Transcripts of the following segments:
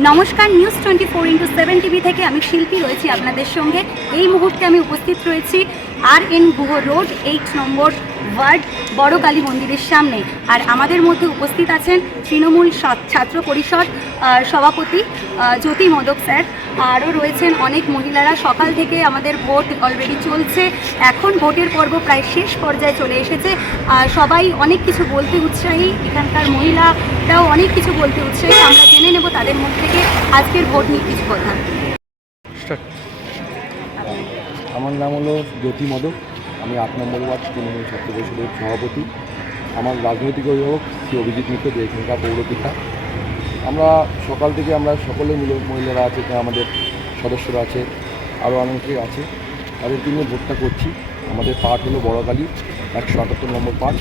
নমস্কার news twenty four into seven TV থেকে আমি শিল্পী রয়েছি আপনাদের সঙ্গে। এই মুহূর্তে আমি উপস্থিত রয়েছি R N Guha road eight number ward বড় কালী মন্দিরের সামনে। আর আমাদের মধ্যে উপস্থিত আছেন তৃণমূল ছাত্র পরিষদ সভাপতি জ্যোতি মোদক স্যার। আরও রয়েছেন অনেক মহিলারা। সকাল থেকে আমাদের ভোট অলরেডি চলছে। এখন ভোটের পর্ব প্রায় শেষ পর্যায়ে চলে এসেছে। সবাই অনেক কিছু বলতে উৎসাহী। এখানকার মহিলারাও অনেক কিছু বলতে উৎসাহী। আমরা জেনে নেব তাদের মধ্যে থেকে আজকের ভোট নিয়ে কিছু কথা। আমার নাম হলো জ্যোতি মদক। আমি আট নম্বর ওয়ার্ড, তৃণমূল ছাত্র পরিষদের সভাপতি। আমার রাজনৈতিক অভিভাবক শ্রী অভিজিৎ মিত্র এখানকার পৌরপিতা। আমরা সকাল থেকে আমরা সকলে মিলে মহিলারা আছে আমাদের সদস্যরা আছে, আরও অনেকে আছে। তাদেরকে নিয়ে ভোটটা করছি। আমাদের পাঠ হলো বড়কালী, একশো আটাত্তর নম্বর পাঠ।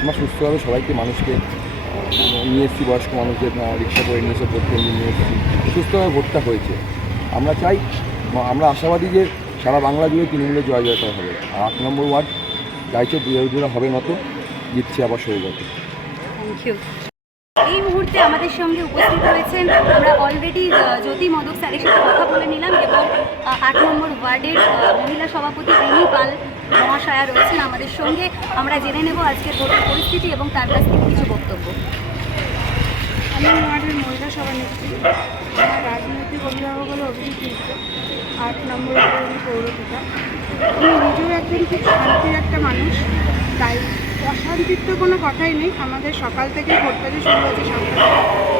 আমরা সুস্থভাবে সবাইকে মানুষকে নিয়ে এসেছি, বয়স্ক মানুষদের রিক্সা করে নিয়ে এসে ভোট কেন্দ্রে নিয়ে এসেছি। সুস্থভাবে ভোটটা হয়েছে। আমরা চাই, আমরা আশাবাদী যে সারা বাংলা জুড়ে তৃণমূলের জয় জয়তা হবে। আর আট নম্বর ওয়ার্ড চাইছে বিরোধীরা হবে মতো জিতছে আবার সৌগত। থ্যাংক ইউ এই মুহূর্তে আমাদের সঙ্গে উপস্থিত রয়েছেন আমরা অলরেডি জ্যোতি মদক স্যারের সাথে কথা বলে নিলাম এবং আট নম্বর ওয়ার্ডের মহিলা সভাপতি রিনি পাল মহাশয়া রয়েছেন আমাদের সঙ্গে। আমরা জেনে নেব আজকের ভোটের পরিস্থিতি এবং তার কাছ থেকে কিছু বক্তব্য। আমি ওয়ার্ডের মহিলা সভানেত্রী, আমার রাজনৈতিক অভিভাবক হলো অভিজিৎ মিত্র, আট নম্বর আমি পৌরপিতা। আমি নিজেও একজন খুব শান্তির একটা মানুষ, তাই অশান্তির তো কোনো কথাই নেই। আমাদের সকাল থেকে ভোটটা শুরু হয়েছে সন্ধ্যা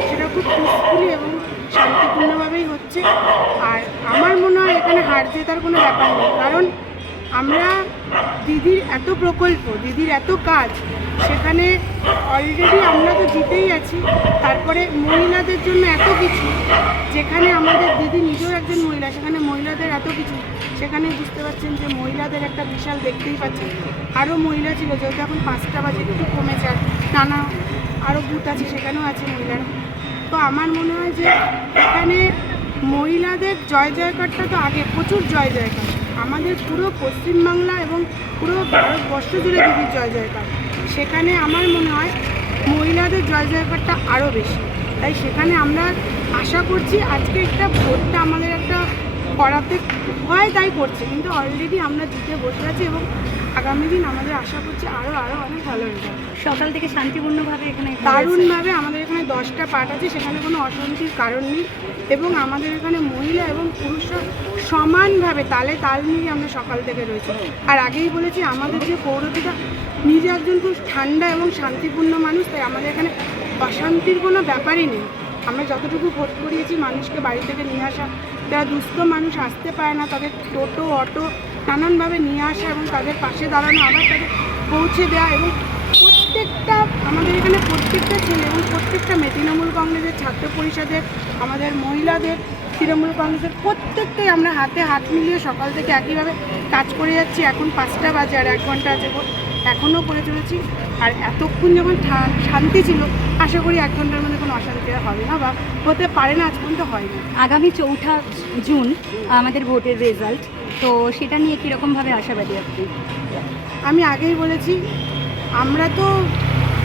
সেটা খুব পিসফুলি এবং শান্তিপূর্ণভাবেই হচ্ছে। আর আমার মনে হয় এখানে হার জেতার কোনো ব্যাপার নেই। কারণ আমরা দিদির এত প্রকল্প, দিদির এত কাজ, সেখানে অলরেডি আমরা তো জিতেই আছি। তারপরে মহিলাদের জন্য এত কিছু, যেখানে আমাদের দিদি নিজেও একজন মহিলা, সেখানে মহিলাদের এত কিছু, সেখানে বুঝতে পারছেন যে মহিলাদের একটা বিশাল দেখতেই পাচ্ছেন। আরও মহিলা ছিল, যেহেতু এখন পাঁচটা বাজে, একটু কমেছে, আর নানা আরও বুথ আছে, সেখানেও আছে মহিলারা। তো আমার মনে হয় যে এখানে মহিলাদের জয় জয়কারটা তো আগে, প্রচুর জয় জয়কার। আমাদের পুরো পশ্চিমবাংলা এবং পুরো ভারতবর্ষ জুড়ে দিদির জয় জয়কার। সেখানে আমার মনে হয় মহিলাদের জয় জয়কারটা আরও বেশি। তাই সেখানে আমরা আশা করছি আজকে একটা ভোটটা আমাদের একটা করাতে হয় তাই করছে। কিন্তু অলরেডি আমরা জিতে বসে আছি এবং আগামী দিন আমাদের আশা করছি আরও আরও অনেক ভালো রেজাল্ট সকাল থেকে শান্তিপূর্ণভাবে এখানে দারুণভাবে আমাদের এখানে দশটা পার্ট আছে সেখানে কোনো অশান্তির কারণ নেই। এবং আমাদের এখানে মহিলা এবং পুরুষরা সমানভাবে তালে তাল মিলিয়ে আমরা সকাল থেকে রয়েছি। আর আগেই বলেছি আমাদের যে পৌরপিতা নিজে একজন খুব ঠান্ডা এবং শান্তিপূর্ণ মানুষ তাই আমাদের এখানে অশান্তির কোনো ব্যাপারই নেই। আমরা যতটুকু ভোট করিয়েছি মানুষকে বাড়ি থেকে নিয়ে আসা। যারা দুস্থ মানুষ আসতে পারে না তাদের টোটো অটো নানানভাবে নিয়ে আসা এবং তাদের পাশে দাঁড়ানো, আবার তাদের পৌঁছে দেওয়া এবং প্রত্যেকটা আমাদের এখানে প্রত্যেকটা ছেলে এবং প্রত্যেকটা তৃণমূল কংগ্রেসের ছাত্র পরিষদের, আমাদের মহিলাদের, তৃণমূল কংগ্রেসের প্রত্যেকটাই আমরা হাতে হাত মিলিয়ে সকাল থেকে একইভাবে কাজ করে যাচ্ছি। এখন পাঁচটা বাজে আর এক ঘণ্টা আছে। এখনও করে চলেছি। আর এতক্ষণ যখন শান্তি ছিল, আশা করি এক ঘণ্টার মধ্যে কোনো অশান্তি হবে না বা হতে পারে না, আজ পর্যন্ত হয়নি। আগামী চৌঠা জুন আমাদের ভোটের রেজাল্ট তো সেটা নিয়ে কীরকমভাবে আশাবাদী আপনি? আমি আগেই বলেছি আমরা তো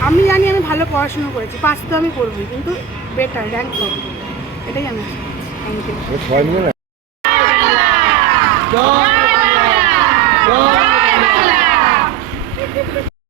আমি জানি আমি ভালো পড়াশুনো করেছি পাস তো আমি করবই কিন্তু বেটার র্যাঙ্ক করব এটাই আমি থ্যাংক ইউ